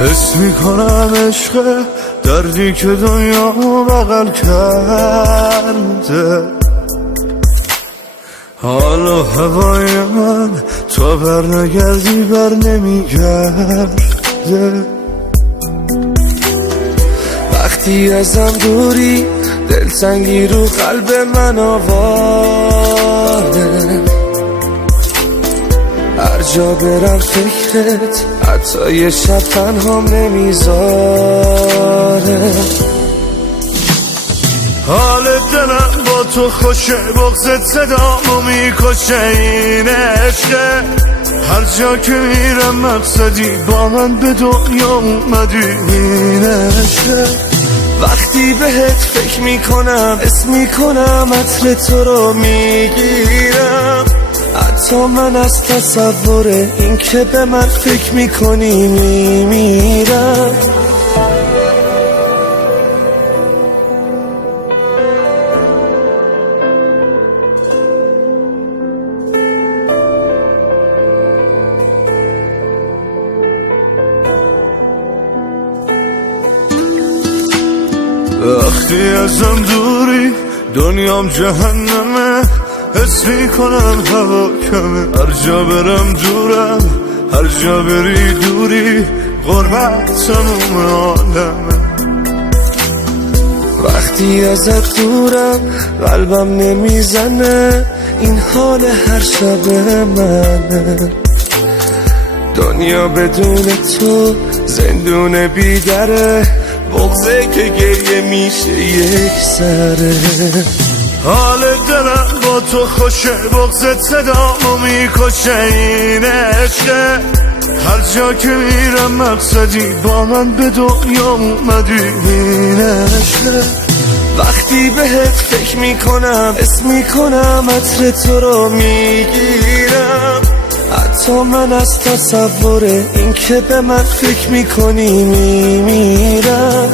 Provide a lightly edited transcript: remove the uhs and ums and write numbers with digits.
حس میکنم عشق دردی که دنیا بغل کرده، حال و هوای من تا بر نگردی بر نمیگرده. وقتی ازم دوری دلتنگی رو قلب من آواره، هر جا برم فکرت حتی یه شب تنهام نمیذاره. حال دلم با تو خوشه، بغضت صدامو میکشه، این عشقه. هر جا که میرم مقصدی با من به دنیا اومدی، این عشقه. وقتی بهت فکر میکنم اسم میکنم عطر تو رو میگیرم، حتی من از تصور این که به من فکر میکنی میمیرم. وقتی ازم دوری دنیام جهنمه، حس میکنم هوا کمه، هر جا برم دورم، هر جا بری دوری، غربت تموم عالمه. وقتی ازت دورم قلبم نمیزنه، این حال هر شب منه. دنیا بدون تو زندون بیدره، بغضه که گریه میشه یک سره. حال دلم با تو خوشه، بغضت صدامو میکشه، این عشقه. هر جا که میرم مقصدی با من به دنیا اومدی، این عشقه. وقتی بهت فکر میکنم اسم میکنم عطر تو رو میگیرم، حتی من از تصور این که به من فکر میکنی میمیرم.